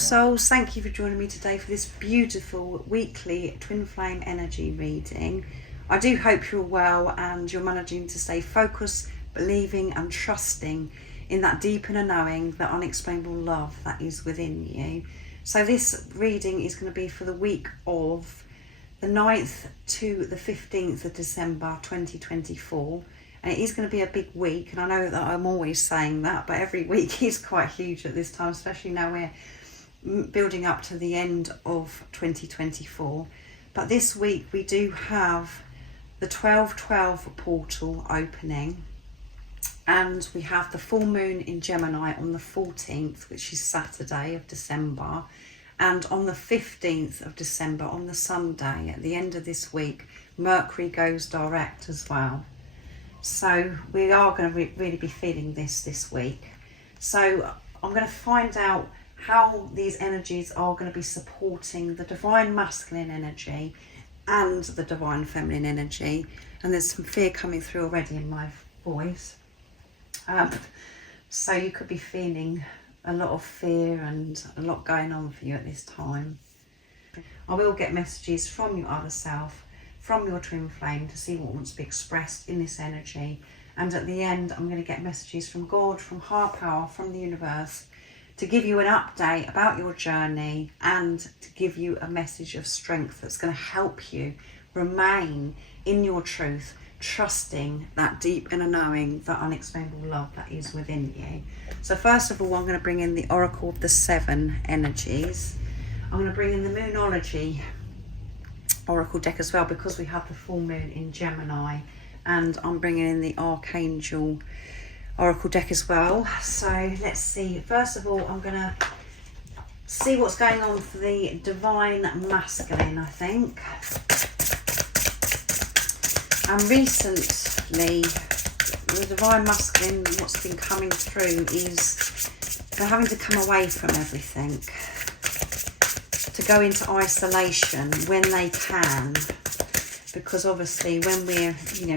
souls, thank you for joining me today for this beautiful weekly twin flame energy reading. I do hope you're well and you're managing to stay focused, believing and trusting in that deep inner knowing, that unexplainable love that is within you. So this reading is going to be for the week of the 9th to the 15th of December 2024. And it is going to be a big week, and I know that I'm always saying that, but every week is quite huge at this time, especially now we're building up to the end of 2024. But this week we do have the 12/12 portal opening, and we have the full moon in Gemini on the 14th, which is Saturday of December, and on the 15th of December, on the Sunday at the end of this week, Mercury goes direct as well. So we are going to really be feeling this week. So I'm going to find out how these energies are going to be supporting the divine masculine energy and the divine feminine energy. And there's some fear coming through already in my voice. So you could be feeling a lot of fear and a lot going on for you at this time. I will get messages from your other self, from your twin flame, to see what wants to be expressed in this energy. And at the end, I'm going to get messages from God, from higher power, from the universe, to give you an update about your journey and to give you a message of strength that's going to help you remain in your truth, trusting that deep inner knowing, that unexplainable love that is within you. So first of all, I'm going to bring in the Oracle of the Seven energies. I'm going to bring in the Moonology Oracle deck as well, because we have the full moon in Gemini, and I'm bringing in the Archangel Oracle deck as well. So let's see. First of all, I'm going to see what's going on for the divine masculine, I think. And recently, the divine masculine, what's been coming through is they're having to come away from everything, to go into isolation when they can, because obviously when we're,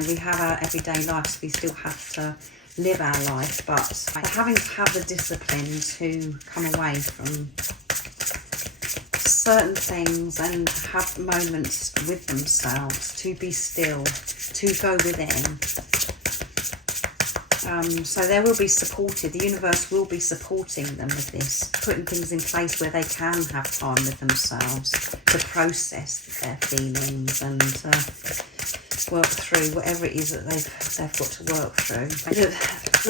we have our everyday lives, we still have to live our life, but they're having to have the discipline to come away from certain things and have moments with themselves, to be still, to go within. So they will be supported, the universe will be supporting them with this, putting things in place where they can have time with themselves to process their feelings and work through whatever it is that they've got to work through.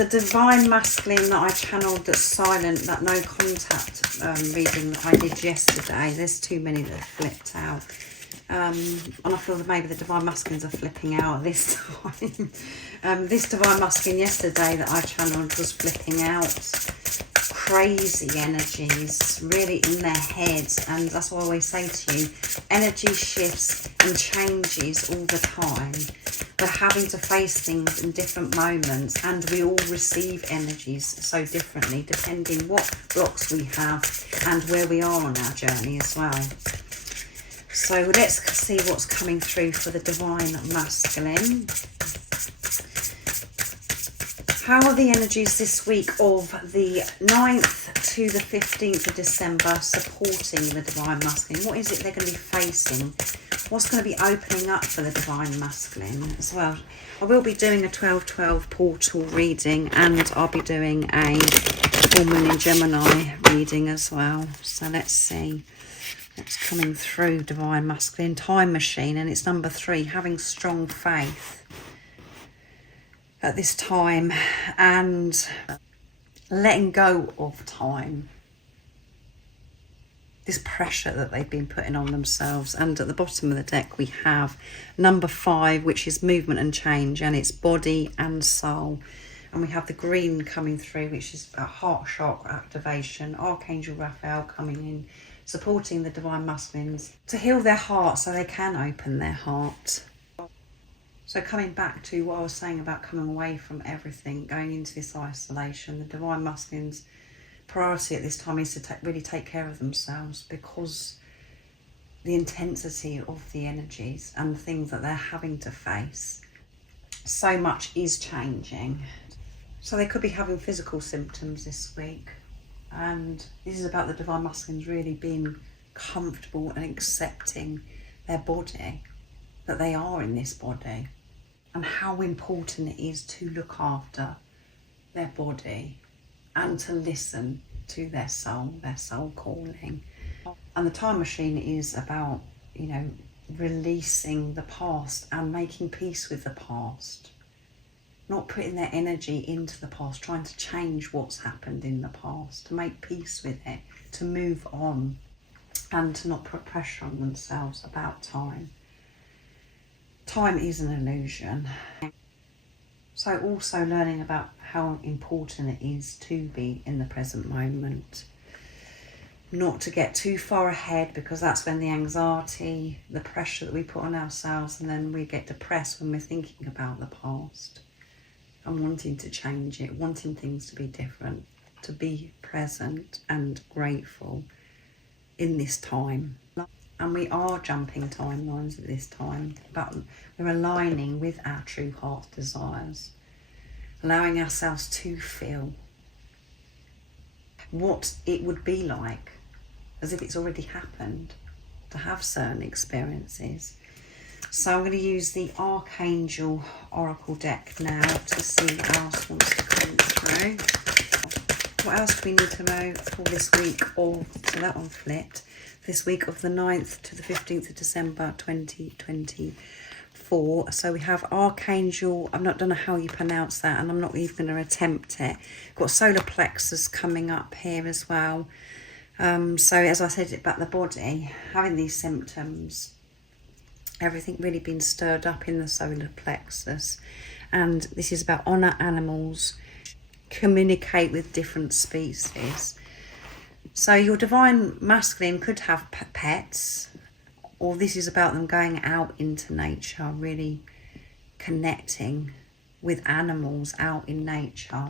The divine masculine that I channeled, that's silent, that no contact reading that I did yesterday, there's too many that flipped out. And I feel that maybe the divine masculines are flipping out this time. This divine masculine yesterday that I channeled was flipping out. Crazy energies, really in their heads, and that's what I always say to you, energy shifts and changes all the time. We're having to face things in different moments, and we all receive energies so differently depending what blocks we have and where we are on our journey as well. So let's see what's coming through for the divine masculine. How are the energies this week of the 9th to the 15th of December supporting the divine masculine? What is it they're going to be facing? What's going to be opening up for the divine masculine as well? I will be doing a 12/12 portal reading, and I'll be doing a full moon in Gemini reading as well. So let's see what's coming through divine masculine. Time machine, and it's number 3, having strong faith at this time and letting go of time, this pressure that they've been putting on themselves. And at the bottom of the deck we have number 5, which is movement and change, and it's body and soul. And we have the green coming through, which is a heart chakra activation. Archangel Raphael coming in, supporting the divine masculines to heal their heart so they can open their heart. So coming back to what I was saying about coming away from everything, going into this isolation, the divine masculine's priority at this time is to really take care of themselves, because the intensity of the energies and the things that they're having to face, so much is changing. So they could be having physical symptoms this week. And this is about the divine masculines really being comfortable and accepting their body, that they are in this body, and how important it is to look after their body and to listen to their soul calling. And the time machine is about, you know, releasing the past and making peace with the past. Not putting their energy into the past, trying to change what's happened in the past, to make peace with it, to move on, and to not put pressure on themselves about time. Time is an illusion. So also learning about how important it is to be in the present moment. Not to get too far ahead, because that's when the anxiety, the pressure that we put on ourselves, and then we get depressed when we're thinking about the past and wanting to change it, wanting things to be different, to be present and grateful in this time. And we are jumping timelines at this time, but we're aligning with our true heart desires, allowing ourselves to feel what it would be like, as if it's already happened, to have certain experiences. So I'm going to use the Archangel Oracle deck now to see what else wants to come through. What else do we need to know for this week? So that one flipped. This week of the 9th to the 15th of December 2024. So we have Archangel, I don't know how you pronounce that, and I'm not even going to attempt it. Got solar plexus coming up here as well. So as I said about the body, having these symptoms, everything really been stirred up in the solar plexus. And this is about honour animals, communicate with different species. So your divine masculine could have pets, or this is about them going out into nature, really connecting with animals out in nature.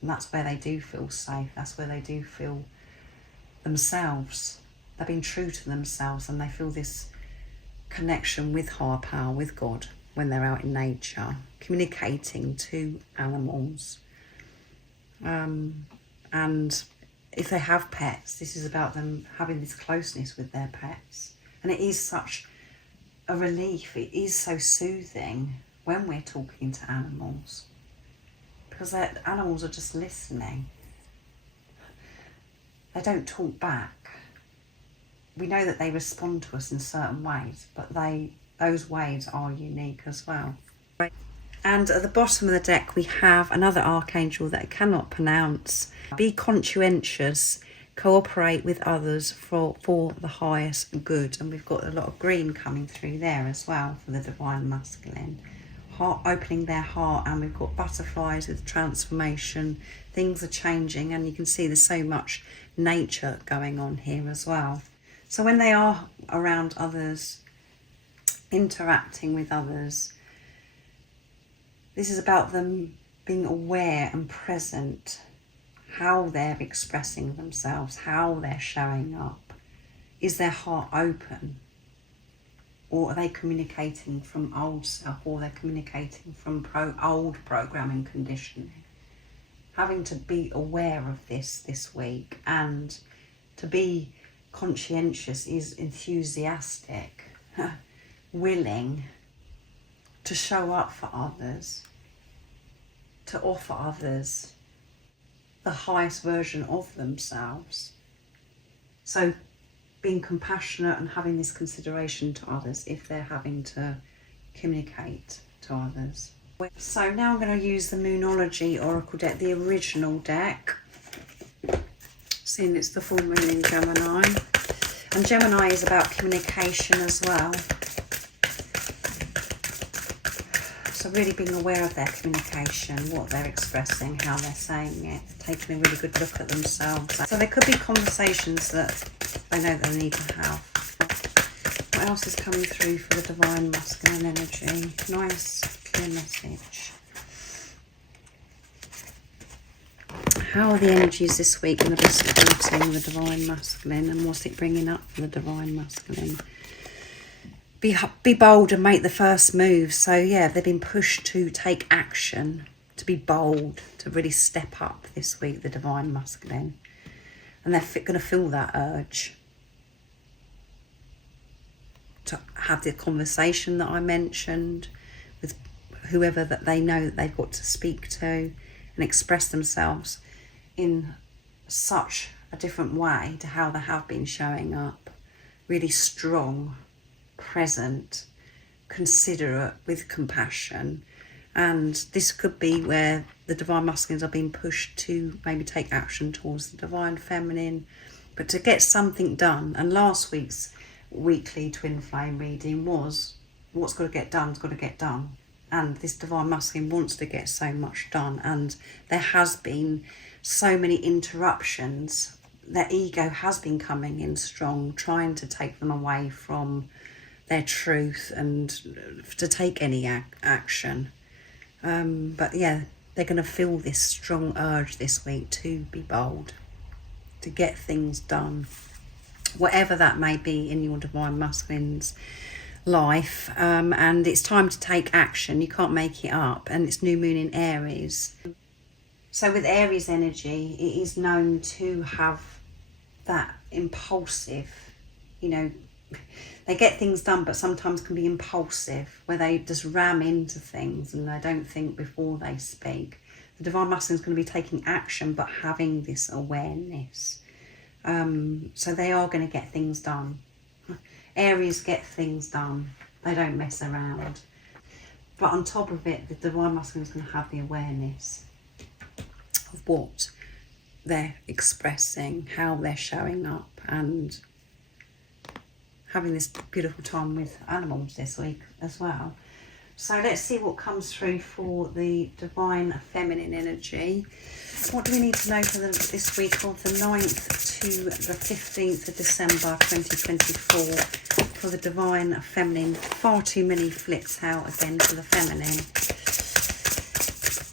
And that's where they do feel safe. That's where they do feel themselves. They've been true to themselves, and they feel this connection with higher power, with God, when they're out in nature, communicating to animals. And if they have pets, this is about them having this closeness with their pets. And it is such a relief, it is so soothing when we're talking to animals, because the animals are just listening. They don't talk back. We know that they respond to us in certain ways, but those ways are unique as well. And at the bottom of the deck we have another archangel that I cannot pronounce. Be conscientious, cooperate with others for the highest good. And we've got a lot of green coming through there as well for the divine masculine. Heart, opening their heart, and we've got butterflies with transformation. Things are changing, and you can see there's so much nature going on here as well. So when they are around others, interacting with others, this is about them being aware and present, how they're expressing themselves, how they're showing up. Is their heart open? Or are they communicating from old self, or they're communicating from old programming conditioning? Having to be aware of this week, and to be conscientious is enthusiastic, willing to show up for others, to offer others the highest version of themselves. So being compassionate and having this consideration to others if they're having to communicate to others. So now I'm going to use the Moonology Oracle deck, the original deck, seeing it's the full moon in Gemini. And Gemini is about communication as well. So really being aware of their communication, what they're expressing, how they're saying it, taking a really good look at themselves. So there could be conversations that they know they need to have. What else is coming through for the divine masculine energy? Nice, clear message. How are the energies this week going to be supporting the divine masculine, and what's it bringing up for the divine masculine? Be bold and make the first move. So yeah, they've been pushed to take action, to be bold, to really step up this week, the divine masculine. and they're going to feel that urge to have the conversation that I mentioned with whoever that they know that they've got to speak to, and express themselves in such a different way to how they have been showing up. Really strong, present, considerate, with compassion. And this could be where the divine masculines are being pushed to maybe take action towards the divine feminine, but to get something done. And last week's weekly twin flame reading was, what's got to get done has got to get done. And this divine masculine wants to get so much done, and there has been so many interruptions. Their ego has been coming in strong, trying to take them away from their truth and to take any action. But yeah, they're going to feel this strong urge this week to be bold, to get things done, whatever that may be in your divine masculine's life. And it's time to take action. You can't make it up. And it's new moon in Aries. So with Aries energy, it is known to have that impulsive, they get things done, but sometimes can be impulsive, where they just ram into things and they don't think before they speak. The divine masculine is going to be taking action, but having this awareness. So they are going to get things done. Aries get things done. They don't mess around. But on top of it, the divine masculine is going to have the awareness of what they're expressing, how they're showing up, and having this beautiful time with animals this week as well. So let's see what comes through for the divine feminine energy. What do we need to know for this week of the 9th to the 15th of December 2024 for the divine feminine? Far too many flicks out again for the feminine.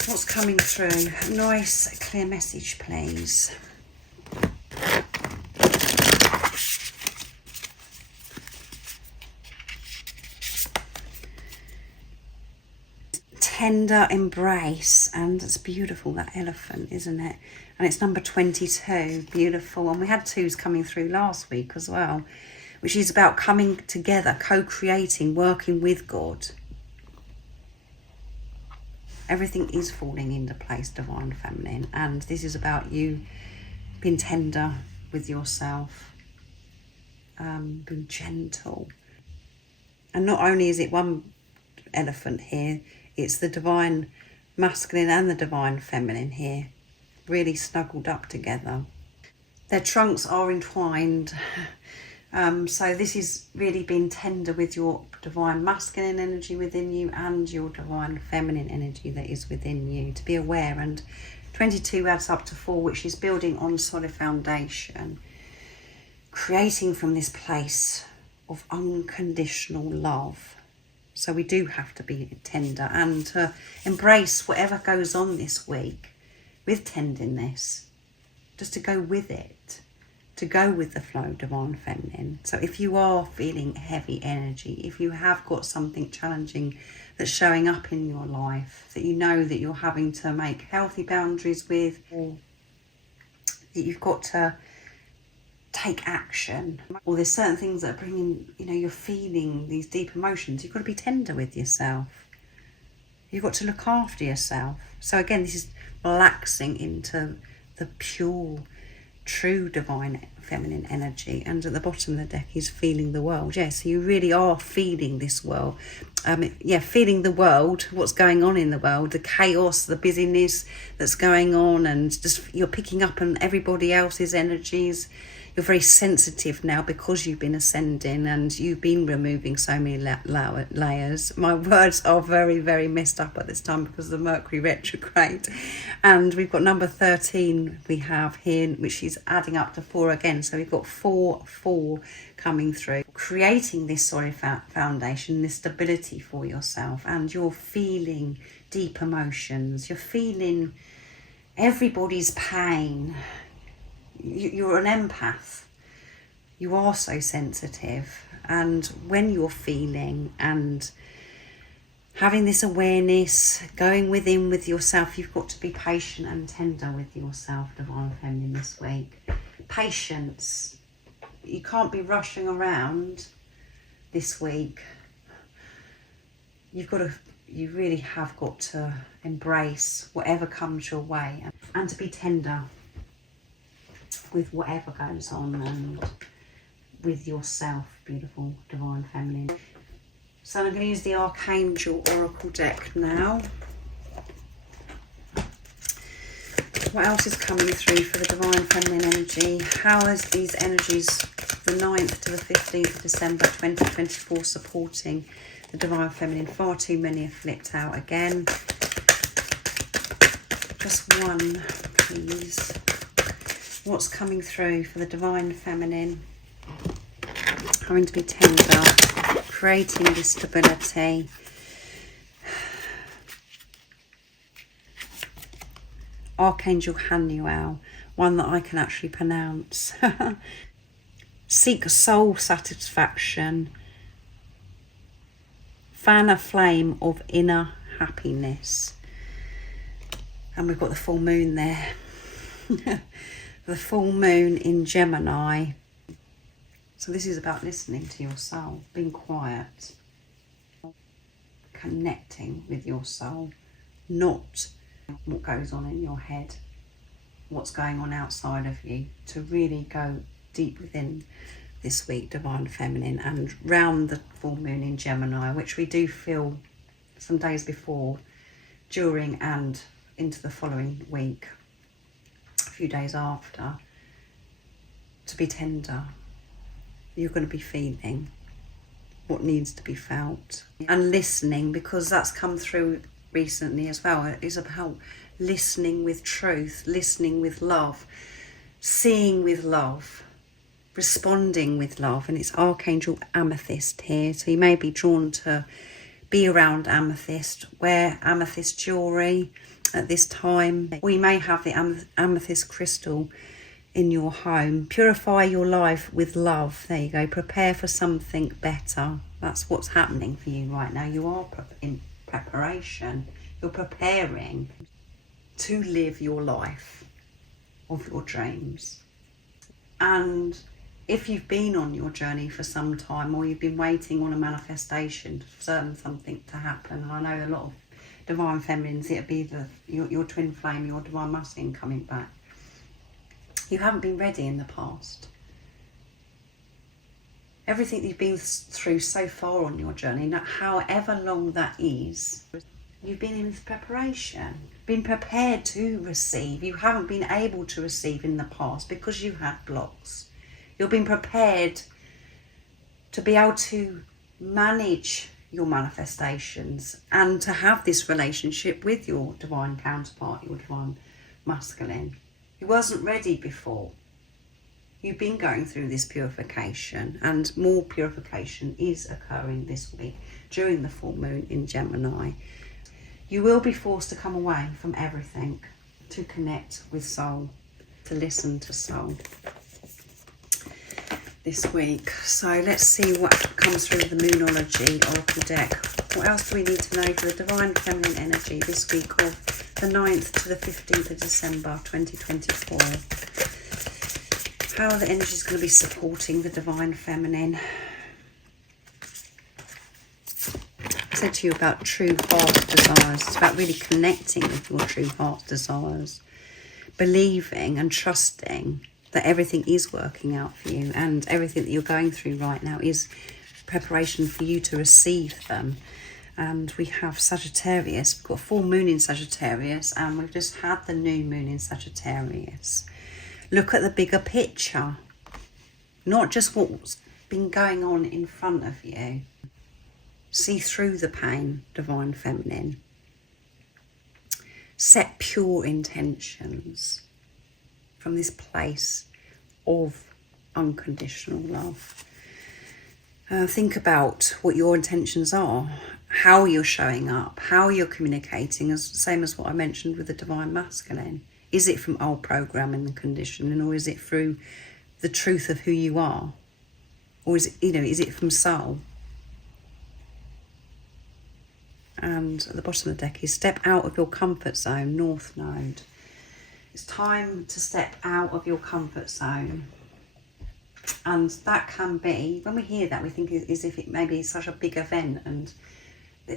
What's coming through? A nice clear message, please. Tender embrace, and it's beautiful, that elephant, isn't it? And it's number 22, beautiful. And we had twos coming through last week as well, which is about coming together, co-creating, working with God. Everything is falling into place, divine feminine, and this is about you being tender with yourself, being gentle. And not only is it one elephant here, it's the divine masculine and the divine feminine here, really snuggled up together. Their trunks are entwined. So this is really being tender with your divine masculine energy within you and your divine feminine energy that is within you, to be aware. And 22 adds up to 4, which is building on solid foundation, creating from this place of unconditional love. So we do have to be tender and to embrace whatever goes on this week with tenderness, just to go with it, to go with the flow of divine feminine. So if you are feeling heavy energy, if you have got something challenging that's showing up in your life that you know that you're having to make healthy boundaries with, or that you've got to take action, or there's certain things that are bringing, you're feeling these deep emotions, you've got to be tender with yourself. You've got to look after yourself. So again, this is relaxing into the pure, true divine feminine energy. And at the bottom of the deck is feeling the world. Yeah, so you really are feeling this world. Feeling the world, what's going on in the world, the chaos, the busyness that's going on, and just you're picking up on everybody else's energies. You're very sensitive now because you've been ascending and you've been removing so many layers. My words are very, very messed up at this time because of the Mercury retrograde. And we've got number 13 we have here, which is adding up to 4 again. So we've got 4 coming through, creating this solid foundation, this stability for yourself. And you're feeling deep emotions. You're feeling everybody's pain. You're an empath. You are so sensitive, and when you're feeling and having this awareness, going within with yourself, you've got to be patient and tender with yourself, divine feminine, this week. patience. You can't be rushing around this week. You really have got to embrace whatever comes your way and to be tender with whatever goes on and with yourself, beautiful divine feminine. So I'm going to use the Archangel Oracle deck now. What else is coming through for the divine feminine energy? How is these energies, the 9th to the 15th of December 2024, supporting the divine feminine? Far too many have flipped out again. Just one, please. What's coming through for the divine feminine? Having to be tender, creating this stability. Archangel Hanuel, one that I can actually pronounce. Seek soul satisfaction. Fan a flame of inner happiness. And we've got the full moon there. The full moon in Gemini. So this is about listening to your soul, being quiet, connecting with your soul, not what goes on in your head, what's going on outside of you, to really go deep within this week, divine feminine, and round the full moon in Gemini, which we do feel some days before, during and into the following week, a few days after, to be tender. You're going to be feeling what needs to be felt and listening, because that's come through recently as well. It is about listening with truth, listening with love, seeing with love, responding with love. And it's Archangel Amethyst here, so you may be drawn to be around amethyst, wear amethyst jewellery at this time, or you may have the amethyst crystal in your home. Purify your life with love. There you go. Prepare for something better. That's what's happening for you right now. You are in preparation. You're preparing to live your life of your dreams. And if you've been on your journey for some time, or you've been waiting on a manifestation for something to happen, and I know a lot of divine feminines, it'll be your twin flame, your divine masculine coming back. You haven't been ready in the past. Everything that you've been through so far on your journey, however long that is, you've been in this preparation, been prepared to receive. You haven't been able to receive in the past because you had blocks. You've been prepared to be able to manage your manifestations and to have this relationship with your divine counterpart, your divine masculine. You wasn't ready before. You've been going through this purification, and more purification is occurring this week during the full moon in Gemini. You will be forced to come away from everything to connect with soul, to listen to soul this week. So let's see what comes through the Moonology Oracle deck. What else do we need to know for the divine feminine energy this week of the 9th to the 15th of December 2024? How are the energies going to be supporting the divine feminine? I said to you about true heart desires. It's about really connecting with your true heart desires, believing and trusting that everything is working out for you, and everything that you're going through right now is preparation for you to receive them. And we have Sagittarius. We've got full moon in Sagittarius, and we've just had the new moon in Sagittarius. Look at the bigger picture, not just what's been going on in front of you. See through the pain, divine feminine. Set pure intentions from this place of unconditional love. Think about what your intentions are, how you're showing up, how you're communicating, same as what I mentioned with the divine masculine. Is it from old programming and conditioning, or is it through the truth of who you are? Or is it, is it from soul? And at the bottom of the deck is step out of your comfort zone, North Node. It's time to step out of your comfort zone. And that can be, when we hear that, we think as if it may be such a big event and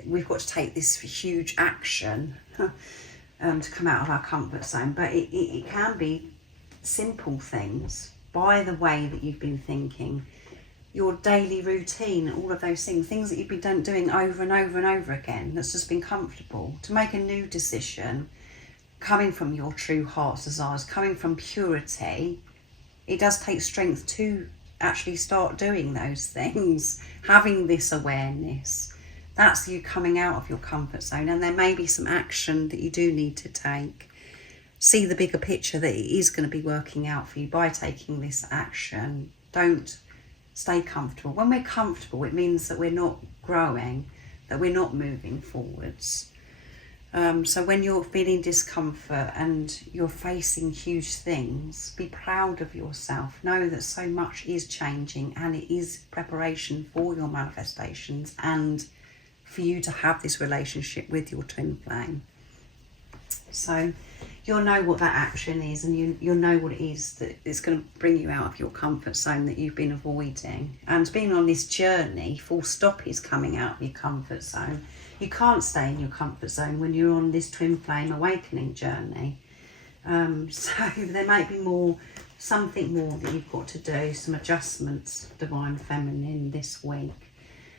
we've got to take this huge action to come out of our comfort zone. But it can be simple things, by the way that you've been thinking, your daily routine, all of those things that you've been doing over and over and over again, that's just been comfortable. To make a new decision, coming from your true heart's desires, coming from purity, it does take strength to actually start doing those things, having this awareness. That's you coming out of your comfort zone, and there may be some action that you do need to take. See the bigger picture that it is going to be working out for you by taking this action. Don't stay comfortable. When we're comfortable, it means that we're not growing, that we're not moving forwards. So when you're feeling discomfort and you're facing huge things, be proud of yourself. Know that so much is changing, and it is preparation for your manifestations and for you to have this relationship with your twin flame. So you'll know what that action is, and you'll know what it is that is going to bring you out of your comfort zone that you've been avoiding. And being on this journey, full stop, is coming out of your comfort zone. You can't stay in your comfort zone when you're on this twin flame awakening journey. So there might be something more that you've got to do, some adjustments, Divine Feminine, this week.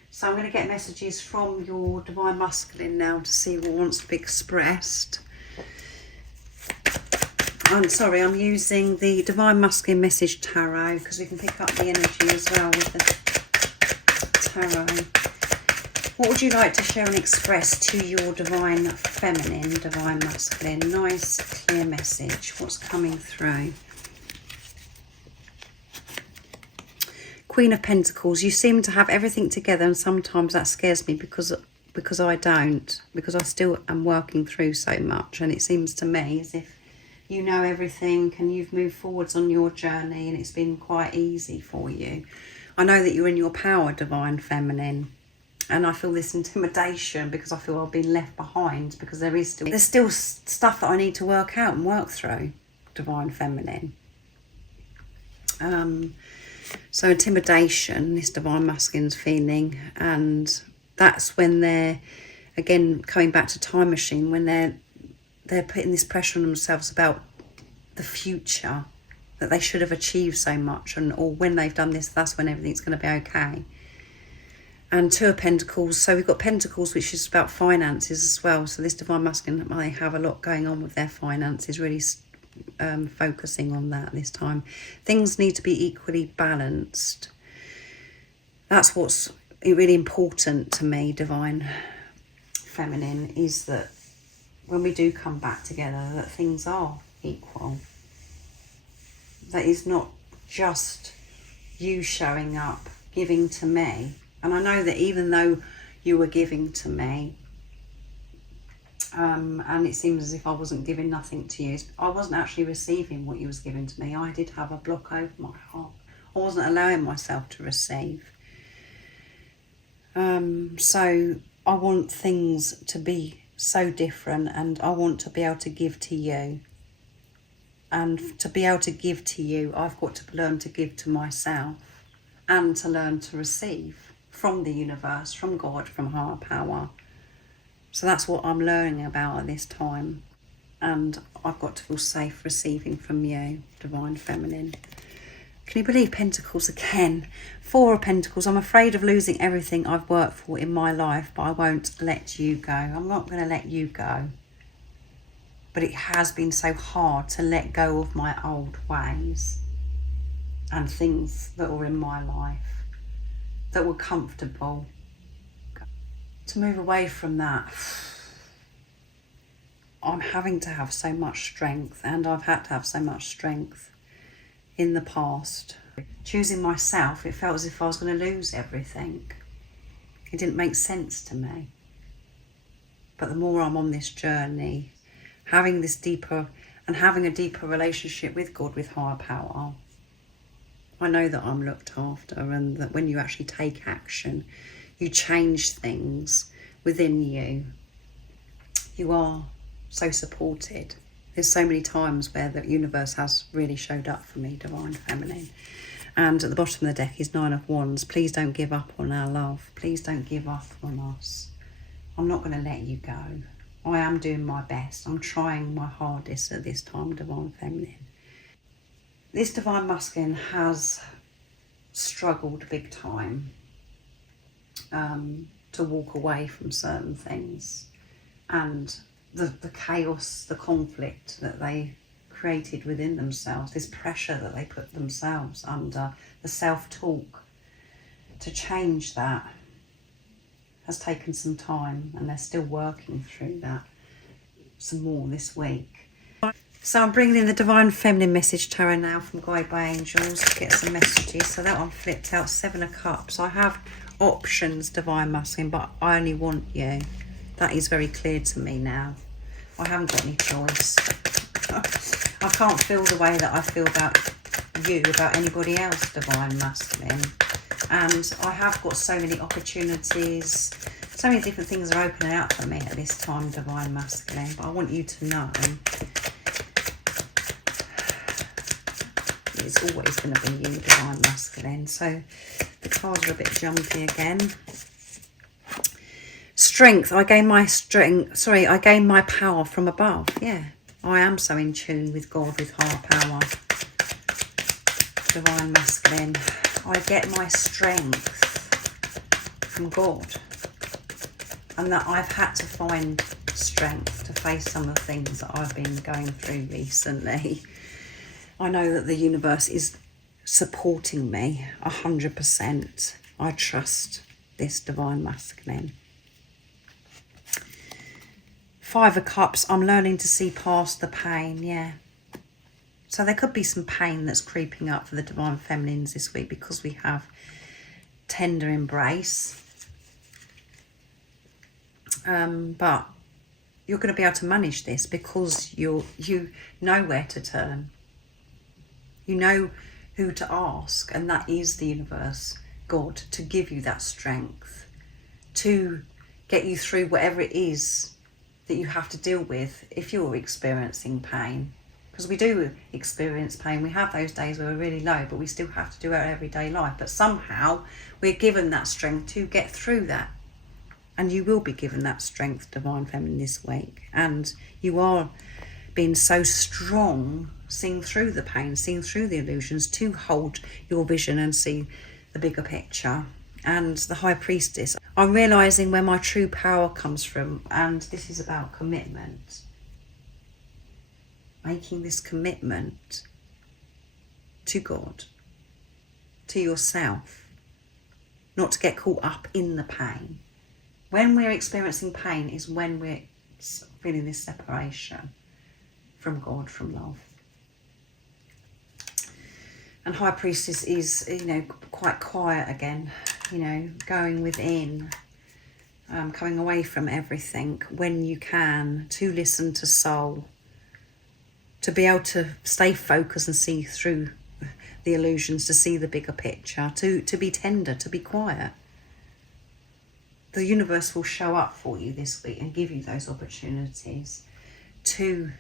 So I'm going to get messages from your Divine Masculine now to see what wants to be expressed. I'm sorry, I'm using the Divine Masculine Message Tarot because we can pick up the energy as well with the tarot. What would you like to share and express to your Divine Feminine, Divine Masculine? Nice, clear message. What's coming through? Queen of Pentacles. You seem to have everything together, and sometimes that scares me because I don't. Because I still am working through so much, and it seems to me as if you know everything and you've moved forwards on your journey and it's been quite easy for you. I know that you're in your power, Divine Feminine. And I feel this intimidation because I feel I've been left behind, because there's still stuff that I need to work out and work through, Divine Feminine. So intimidation, this Divine Masculine's feeling, and that's when they're, again, coming back to Time Machine, when they're putting this pressure on themselves about the future, that they should have achieved so much, or when they've done this, that's when everything's going to be okay. And Two of Pentacles, so we've got Pentacles, which is about finances as well. So this Divine Masculine may have a lot going on with their finances, really focusing on that this time. Things need to be equally balanced. That's what's really important to me, Divine Feminine, is that when we do come back together, that things are equal. That is not just you showing up, giving to me. And I know that even though you were giving to me, and it seems as if I wasn't giving nothing to you, I wasn't actually receiving what you was giving to me. I did have a block over my heart. I wasn't allowing myself to receive. So I want things to be so different, and I want to be able to give to you. And to be able to give to you, I've got to learn to give to myself, and to learn to receive from the universe, from God, from higher power. So that's what I'm learning about at this time. And I've got to feel safe receiving from you, Divine Feminine. Can you believe Pentacles again? Four of Pentacles. I'm afraid of losing everything I've worked for in my life, but I won't let you go. I'm not going to let you go. But it has been so hard to let go of my old ways and things that were in my life that were comfortable. To move away from that, I'm having to have so much strength, and I've had to have so much strength in the past. Choosing myself, it felt as if I was going to lose everything. It didn't make sense to me. But the more I'm on this journey, having a deeper relationship with God, with higher power, I know that I'm looked after, and that when you actually take action, you change things within you. You are so supported There's so many times where the universe has really showed up for me, Divine Feminine. And at the bottom of the deck is 9 of Wands. Please don't give up on our love. Please don't give up on us. I'm not going to let you go. I am doing my best. I'm trying my hardest at this time, Divine Feminine. This Divine Masculine has struggled big time to walk away from certain things. And the chaos, the conflict that they created within themselves, this pressure that they put themselves under, the self-talk, to change that has taken some time, and they're still working through that some more this week. So I'm bringing in the Divine Feminine Message Tarot now from Guide by Angels to get some messages. So that one flipped out 7 of Cups. I have options, Divine Masculine, but I only want you. That is very clear to me now. I haven't got any choice. I can't feel the way that I feel about you, about anybody else, Divine Masculine. And I have got so many opportunities, so many different things are opening out for me at this time, Divine Masculine. But I want you to know it's always going to be you, Divine Masculine. So the cards are a bit jumpy again. Strength. I gain my strength. Sorry, I gain my power from above. Yeah, I am so in tune with God, with higher power. Divine Masculine. I get my strength from God. And that I've had to find strength to face some of the things that I've been going through recently. I know that the universe is supporting me 100%. I trust this Divine Masculine. 5 of Cups, I'm learning to see past the pain, yeah. So there could be some pain that's creeping up for the Divine Feminines this week because we have tender embrace. But you're going to be able to manage this because you know where to turn. You know who to ask, and that is the universe, God, to give you that strength, to get you through whatever it is that you have to deal with if you're experiencing pain. Because we do experience pain. We have those days where we're really low, but we still have to do our everyday life. But somehow we're given that strength to get through that. And you will be given that strength, Divine Feminine, this week. And you are being so strong, seeing through the pain, seeing through the illusions, to hold your vision and see the bigger picture. And the High Priestess, I'm realising where my true power comes from. And this is about commitment. Making this commitment to God, to yourself, not to get caught up in the pain. When we're experiencing pain is when we're feeling this separation from God, from love. And High Priestess is, quite quiet again, going within, coming away from everything when you can, to listen to soul, to be able to stay focused and see through the illusions, to see the bigger picture, to be tender, to be quiet. The universe will show up for you this week and give you those opportunities to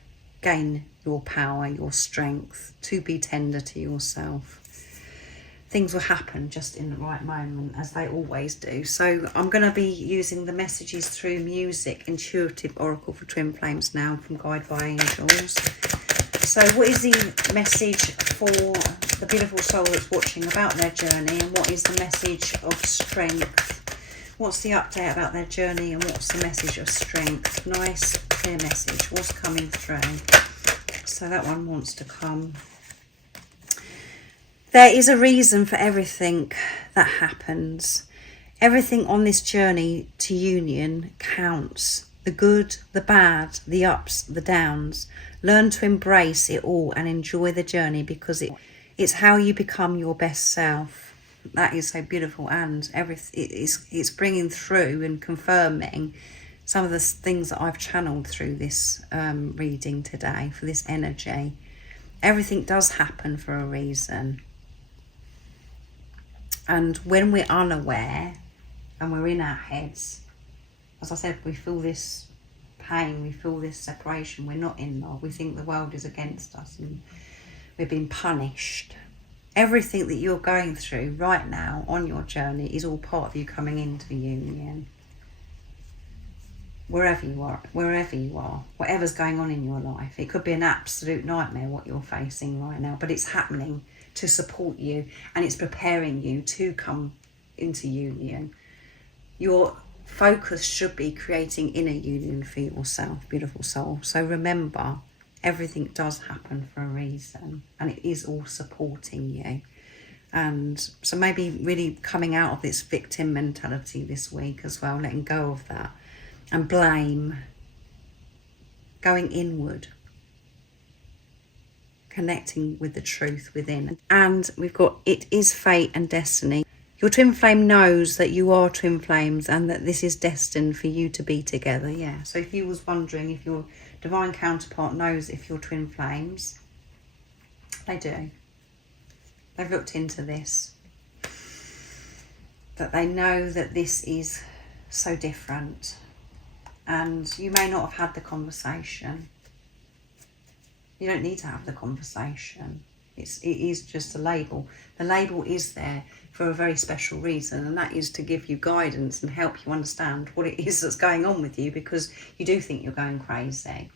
gain your power, your strength, to be tender to yourself. Things will happen just in the right moment, as they always do. So I'm going to be using the messages through music, Intuitive Oracle for Twin Flames now from Guide by Angels. So what is the message for the beautiful soul that's watching about their journey, and what is the message of strength? What's the update about their journey, and what's the message of strength? Nice, clear message. What's coming through? So that one wants to come. There is a reason for everything that happens. Everything on this journey to union counts. The good, the bad, the ups, the downs. Learn to embrace it all and enjoy the journey, because it's how you become your best self. That is so beautiful, and it's bringing through and confirming some of the things that I've channeled through this reading today, for this energy. Everything does happen for a reason. And when we're unaware and we're in our heads, as I said, we feel this pain, we feel this separation, we're not in love, we think the world is against us and we're being punished. Everything that you're going through right now on your journey is all part of you coming into union. Wherever you are, whatever's going on in your life. It could be an absolute nightmare what you're facing right now, but it's happening to support you and it's preparing you to come into union. Your focus should be creating inner union for yourself, beautiful soul. So remember, everything does happen for a reason and it is all supporting you. And so maybe really coming out of this victim mentality this week as well, letting go of that and blame, going inward, connecting with the truth within. And we've got it is fate and destiny. Your twin flame knows that you are twin flames and that this is destined for you to be together. Yeah. So if you was wondering if your divine counterpart knows if you're twin flames, they do. They've looked into this. That they know that this is so different. And you may not have had the conversation. You don't need to have the conversation. It is just a label. The label is there for a very special reason, and that is to give you guidance and help you understand what it is that's going on with you, because you do think you're going crazy.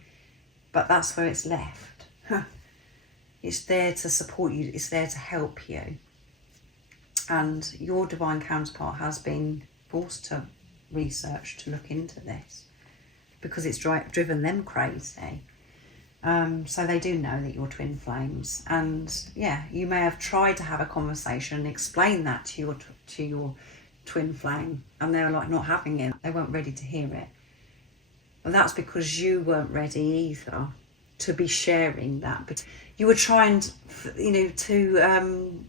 But that's where it's left. It's there to support you. It's there to help you. And your divine counterpart has been forced to research, to look into this, because it's driven them crazy. So they do know that you're twin flames, and yeah, you may have tried to have a conversation and explain that to your twin flame, and they're like not having it. They weren't ready to hear it. Well, that's because you weren't ready either to be sharing that. But you were trying, to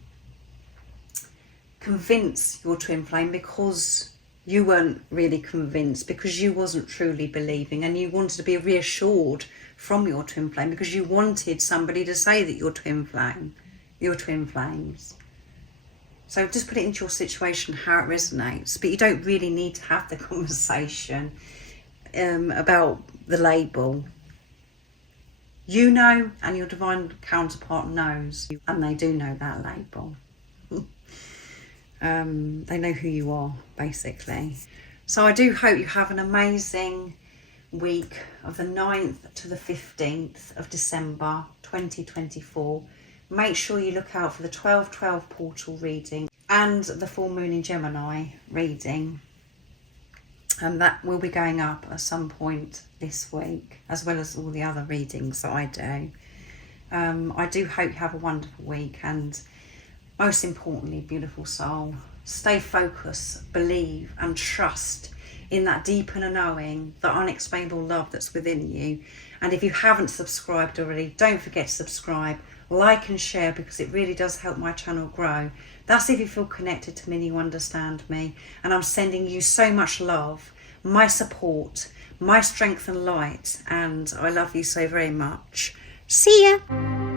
convince your twin flame because you weren't really convinced, because you wasn't truly believing, and you wanted to be reassured from your twin flame because you wanted somebody to say that you're twin flames. So just put it into your situation how it resonates, but you don't really need to have the conversation about the label. You know, and your divine counterpart knows, and they do know that label. They know who you are, basically. So I do hope you have an amazing week of the 9th to the 15th of December 2024. Make sure you look out for the 12/12 portal reading and the full moon in Gemini reading. And that will be going up at some point this week, as well as all the other readings that I do. I do hope you have a wonderful week, and most importantly, beautiful soul, stay focused, believe and trust in that deep inner knowing, the unexplainable love that's within you. And if you haven't subscribed already, don't forget to subscribe, like and share, because it really does help my channel grow. That's if you feel connected to me and you understand me. And I'm sending you so much love, my support, my strength and light, and I love you so very much. See ya.